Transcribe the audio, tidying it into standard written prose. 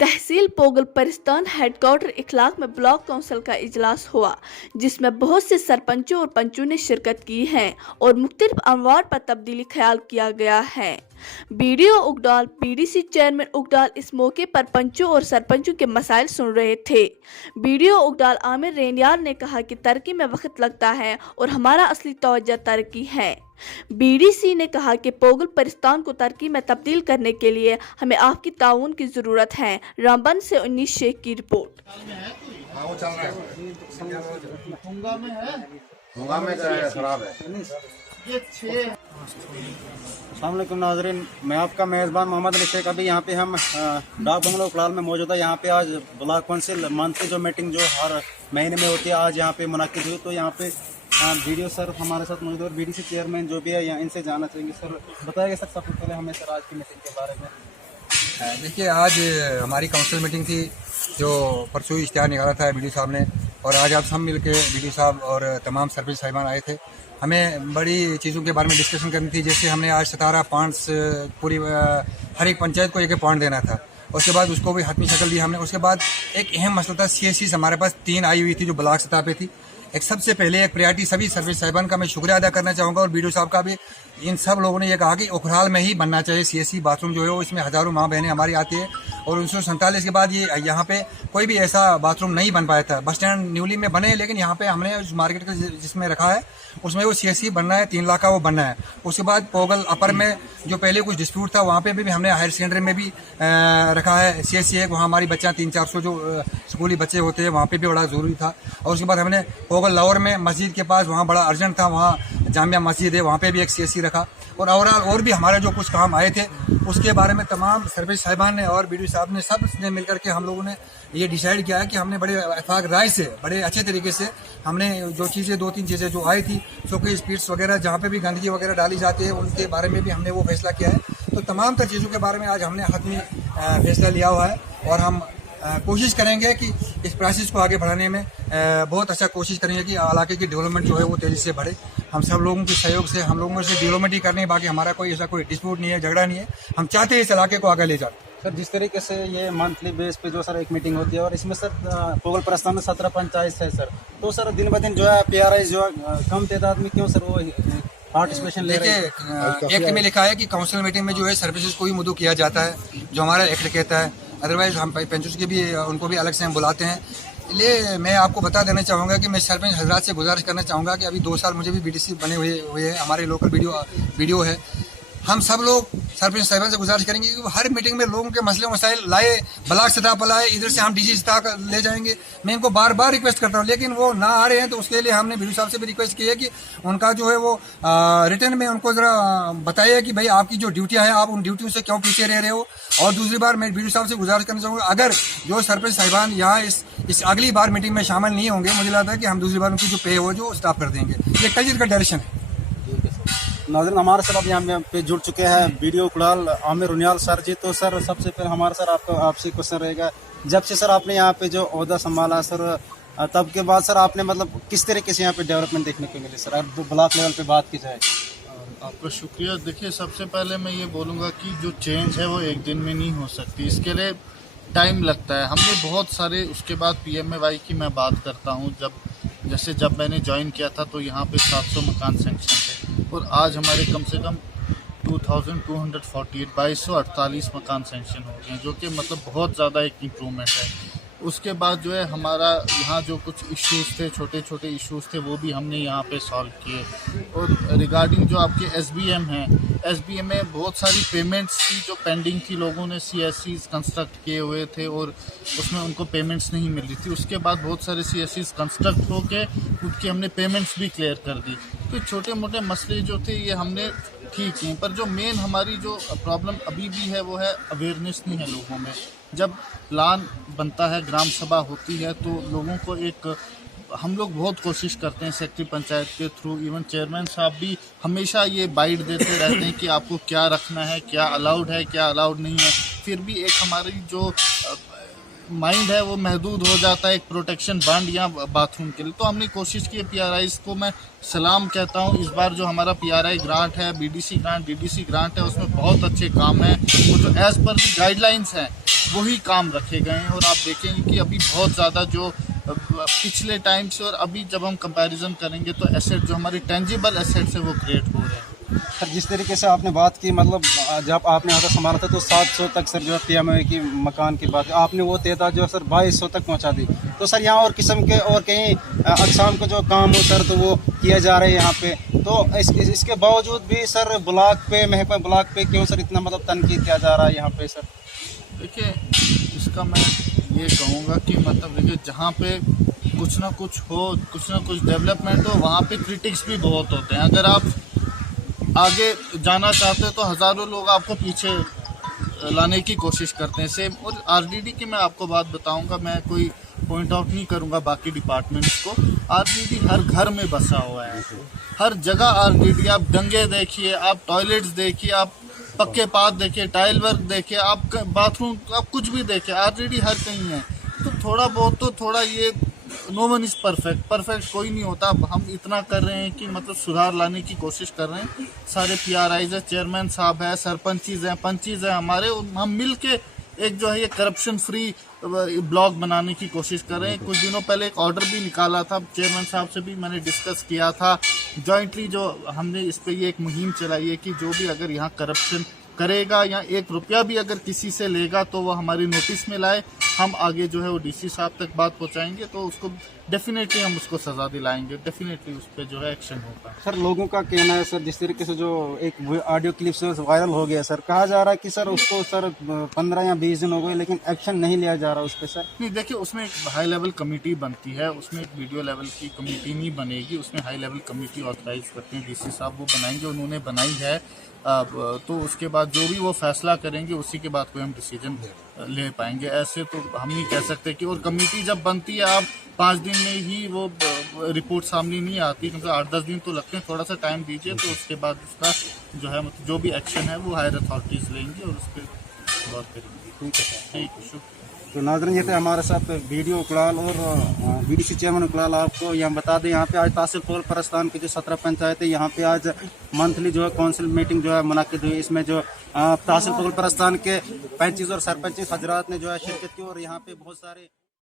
तहसील Pongal Paristan headquarter इखलाक में block council का इजलास हुआ, जिसमें बहुत से सरपंचों और पंचों ने शिरकत की है और मुख्तलिफ अमवार पर तब्दीली ख्याल किया गया है। बीडीओ उगडाल, बीडीसी चेयरमैन उगडाल इस मौके पर पंचों और सरपंचों के मसाइल सुन रहे थे। बीडीओ उगडाल आमिर रेनियार ने कहा कि तरक्की में वक्त लगता है और हमारा असली तवज्जो तरक्की है। बीडीसी ने कहा कि पोगल परिस्तान को तरक्की में तब्दील करने के लिए हमें आपकी ताउन की जरूरत है। रामबन से 19 शेख की रिपोर्ट। अस्सलामुअलैकुम नाज़रीन, मैं आपका मेज़बान मोहम्मद अली शेख। अभी यहाँ पे हम डाक बंगलो उकलाल में मौजूद है। यहाँ पे आज ब्लॉक काउंसिल मंथली जो मीटिंग जो हर महीने में होती है, आज यहाँ पे मुनाकिद हुई। तो यहाँ पे बीडीओ सर हमारे साथ मौजूद है और बीडीसी चेयरमैन जो भी है, यहाँ इनसे जानना चाहेंगे। सर बताइएगा सर, सबसे पहले हमें सर आज की मीटिंग के बारे में। देखिए, आज हमारी काउंसिल मीटिंग थी जो परसों इश्तिहार निकाला था बीडीओ साहब ने, और आज आप सब मिल के बीडीओ साहब और तमाम सरपंच साहिबान आए थे। हमें बड़ी चीज़ों के बारे में डिस्कशन करनी थी। जैसे हमने आज 17 पॉइंट्स पूरी हर एक पंचायत को एक पॉइंट देना था। उसके बाद उसको भी हतमी शक्ल दी हमने। उसके बाद एक अहम मसला था CSCs, हमारे पास 3 आई हुई थी जो ब्लॉक सतह पे थी। एक सबसे पहले एक प्रायोरिटी सभी सर्विस साहिबान का मैं शुक्रिया अदा करना चाहूँगा और बीडीओ साहब का भी। इन सब लोगों ने ये कहा कि उखराल में ही बनना चाहिए CSC बाथरूम जो है वो, इसमें हज़ारों माँ बहनें हमारी आती है। और 1947 के बाद ये यहाँ पे कोई भी ऐसा बाथरूम नहीं बन पाया था। बस स्टैंड न्यूली में बने, लेकिन यहाँ पे हमने उस मार्केट का जिसमें रखा है उसमें वो CSC बनना है, 3 लाख का वो बनना है। उसके बाद पोगल अपर में जो पहले कुछ डिस्प्यूट था वहाँ पे भी हमने हायर सेकेंडरी में भी रखा है CSC है। वहाँ हमारी बच्चा 300-400 जो स्कूली बच्चे होते हैं वहाँ पे भी बड़ा ज़रूरी था। और उसके बाद हमने पोगल लाहौर में मस्जिद के पास वहाँ बड़ा अर्जेंट था, वहाँ जामिया मस्जिद है, वहाँ पे भी एक CSC रखा। और ओवरऑल और भी हमारे जो कुछ काम आए थे उसके बारे में तमाम सर्विस साहिबान ने और बीडीओ साहब ने सब ने मिलकर के हम लोगों ने ये डिसाइड किया है कि हमने बड़े इत्तेफाक राय से बड़े अच्छे तरीके से हमने जो चीज़ें 2-3 चीज़ें जो आई थी, शोकेस स्पीड्स वगैरह जहाँ पे भी गंदगी वगैरह डाली जाती है उनके बारे में भी हमने वो फैसला किया है। तो तमाम तर चीज़ों के बारे में आज हमने हतमी फैसला लिया हुआ है और हम कोशिश करेंगे कि इस प्रोसेस को आगे बढ़ाने में बहुत अच्छा कोशिश करेंगे कि इलाके की डेवलपमेंट जो है वो तेज़ी से बढ़े। हम सब लोगों के सहयोग से हम लोगों से डेवलपमेंट ही करनी है, बाकी हमारा कोई ऐसा कोई डिस्प्यूट नहीं है, झगड़ा नहीं है। हम चाहते हैं इस इलाके को आगे ले जाए। सर जिस तरीके से ये मंथली बेस पे जो सर एक मीटिंग होती है और इसमें सर पोगल परिस्तान में 17 पंचायत है सर, तो सर दिन ब दिन जो है PRI जो है कम तादाद में क्यों सर वो पार्टिसिपेशन ले रहे हैं? देखिए, एक्ट में लिखा है कि काउंसिल मीटिंग में जो है सर्विसेज को ही मुद्दू किया जाता है, जो हमारा एक्ट कहता है। अदरवाइज हम पंचों के भी उनको भी अलग से हम बुलाते हैं। इसलिए मैं आपको बता देना चाहूँगा कि मैं सरपंच हजरात से गुजारिश करना चाहूँगा कि अभी 2 साल मुझे भी BDC बने हुए हैं, हमारे लोकल वीडियो है। हम सब लोग सरपंच साहिबान से गुजारिश करेंगे कि हर मीटिंग में लोगों के मसले मसाइल लाए, ब्लॉक सतह पर लाए, इधर से हम DC सतह ले जाएंगे। मैं इनको बार बार रिक्वेस्ट करता हूँ, लेकिन वो ना आ रहे हैं। तो उसके लिए हमने बीडीओ साहब से भी रिक्वेस्ट की है कि उनका जो है वो रिटर्न में उनको ज़रा बताइए कि भाई आपकी जो ड्यूटियाँ हैं आप उन ड्यूटियों से क्यों पीछे रह रहे हो। और दूसरी बार मैं बीडीओ साहब से गुजारिश करना चाहूँगा, अगर जो सरपंच साहिबान यहाँ इस अगली बार मीटिंग में शामिल नहीं होंगे, मुझे लगता है कि हम दूसरी बार उनकी जो पे हो जो स्टॉप कर देंगे। ये कई का डायरेक्शन है। नाज़रीन, हमारे सर अब यहाँ पे जुड़ चुके हैं बीडीओ उकलाल आमिर रेनियार सर जी। तो सर सबसे पहले हमारा सर आपसे क्वेश्चन रहेगा, जब से सर आपने यहाँ पे जो ओहदा संभाला सर, तब के बाद सर आपने मतलब किस तरीके से यहाँ पे डेवलपमेंट देखने को मिली सर, अगर ब्लॉक लेवल पे बात की जाए? आपका शुक्रिया। देखिए, सबसे पहले मैं ये बोलूँगा कि जो चेंज है वो एक दिन में नहीं हो सकती, इसके लिए टाइम लगता है। हमने बहुत सारे, उसके बाद PMAY की मैं बात करता हूँ, जब मैंने ज्वाइन किया था तो यहाँ पे 700 मकान सेंक्शन थे और आज हमारे कम से कम 2248 मकान सेंक्शन हो गए हैं, जो कि मतलब बहुत ज़्यादा एक इम्प्रूवमेंट है। उसके बाद जो है हमारा यहाँ जो कुछ इश्यूज़ थे, छोटे छोटे इश्यूज़ थे, वो भी हमने यहाँ पे सॉल्व किए। और रिगार्डिंग जो आपके SBM हैं, SBM में बहुत सारी पेमेंट्स की जो पेंडिंग थी, लोगों ने CSCs कंस्ट्रक्ट किए हुए थे और उसमें उनको पेमेंट्स नहीं मिल रही थी। उसके बाद बहुत सारे CSCs कंस्ट्रक्ट होके उनकी हमने पेमेंट्स भी क्लियर कर दी। तो छोटे मोटे मसले जो थे ये हमने ठीक किए, पर जो मेन हमारी जो प्रॉब्लम अभी भी है वो है अवेयरनेस नहीं है लोगों में। जब प्लान बनता है, ग्राम सभा होती है, तो लोगों को एक, हम लोग बहुत कोशिश करते हैं सेक्रेटरी पंचायत के थ्रू, इवन चेयरमैन साहब भी हमेशा ये बाइट देते रहते हैं कि आपको क्या रखना है, क्या अलाउड है, क्या अलाउड नहीं है। फिर भी एक हमारी जो माइंड है वो महदूद हो जाता है एक प्रोटेक्शन बॉन्ड या बाथरूम के लिए। तो हमने कोशिश की है, PRIs को मैं सलाम कहता हूँ। इस बार जो हमारा PRI ग्रांट है, BDC ग्रांट, DDC ग्रांट है, उसमें बहुत अच्छे काम हैं। वो जो एज़ पर दी गाइडलाइंस हैं वही काम रखे गए हैं। और आप देखेंगे कि अभी बहुत ज़्यादा जो पिछले टाइम से और अभी जब हम कंपैरिजन करेंगे तो एसेट जो हमारे टेंजिबल एसेट्स है वो क्रिएट हो रहे हैं। सर जिस तरीके से आपने बात की, मतलब जब आपने यहाँ संभाला था तो 700 तक सर जो है PMA की मकान की बात, आपने वो तादाद जो है सर 2200 तक पहुँचा दी। तो सर यहाँ और किस्म के और कहीं अक़साम का जो काम हो सर तो वो किया जा रहा है यहाँ पे, तो इसके बावजूद भी सर ब्लॉक पे महकमा ब्लॉक पे क्यों सर इतना मतलब तनकीद किया जा रहा है यहाँ पे सर? देखिए, इसका मैं ये कहूँगा कि मतलब देखिए, जहाँ पे कुछ ना कुछ हो, कुछ ना कुछ डेवलपमेंट हो, वहाँ पे क्रिटिक्स भी बहुत होते हैं। अगर आप आगे जाना चाहते हो तो हज़ारों लोग आपको पीछे लाने की कोशिश करते हैं। सेम और आरडीडी की मैं आपको बात बताऊंगा, मैं कोई पॉइंट आउट नहीं करूंगा बाकी डिपार्टमेंट्स को। आरडीडी हर घर में बसा हुआ है, हर जगह आरडीडी। आप गंगे देखिए, आप टॉयलेट्स देखिए, आप पक्के पात देखिए, टाइल वर्क देखिए, आप बाथरूम, आप कुछ भी देखिए, आरडीडी हर कहीं है। तो थोड़ा बहुत तो थोड़ा ये नो वन इज़ परफेक्ट कोई नहीं होता। अब हम इतना कर रहे हैं कि मतलब सुधार लाने की कोशिश कर रहे हैं। सारे PRIs है, चेयरमैन साहब है, सरपंचीज हैं, पंचीज हैं हमारे, हम मिल के एक जो है ये करप्शन फ्री ब्लॉक बनाने की कोशिश कर रहे हैं। कुछ दिनों पहले एक ऑर्डर भी निकाला था, चेयरमैन साहब से भी मैंने डिस्कस किया था जॉइंटली। जो हमने इस पे ये एक मुहिम चलाई है कि जो भी अगर यहाँ करप्शन करेगा या 1 रुपया भी अगर किसी से लेगा तो वो हमारी नोटिस में लाए। हम आगे जो है वो DC साहब तक बात पहुंचाएंगे, तो उसको डेफिनेटली हम उसको सज़ा दिलाएंगे, डेफिनेटली उस पर जो है एक्शन होगा। सर लोगों का कहना है सर, जिस तरीके से जो एक ऑडियो क्लिप से वायरल हो गया सर, कहा जा रहा है कि सर उसको सर 15 या 20 दिन हो गए लेकिन एक्शन नहीं लिया जा रहा उस पर सर। नहीं, देखिए, उसमें एक हाई लेवल कमेटी बनती है, उसमें एक वीडियो लेवल की कमेटी नहीं बनेगी, उसमें हाई लेवल कमेटी ऑथराइज करते हैं DC साहब, वो बनाएंगे, उन्होंने बनाई है। तो उसके बाद जो भी वो फैसला करेंगे उसी के बाद कोई हम डिसीजन ले पाएंगे। ऐसे तो हम नहीं कह सकते कि, और कमेटी जब बनती है आप 5 दिन में ही वो रिपोर्ट सामने नहीं आती, क्योंकि 8-10 दिन तो लगते हैं। थोड़ा सा टाइम दीजिए, तो उसके बाद उसका जो है मतलब जो भी एक्शन है वो हायर अथॉरिटीज़ लेंगी और उस पर गौर करेंगे। ठीक है सर, ठीक है, शुक्रिया। तो नाज़रीन ये थे हमारे साथ वीडियो उकलाल और BDC चेयरमैन उकलाल। आपको यहाँ बता दें, यहाँ पे आज तहसील पोल परस्तान की जो 17 पंचायत है, यहाँ पे आज मंथली जो है काउंसिल मीटिंग जो है मुनाकिद हुई। इसमें जो तहसील पोल परस्तान के 35 और सरपंच हजरात ने जो है शिरकत की और यहाँ पे बहुत सारे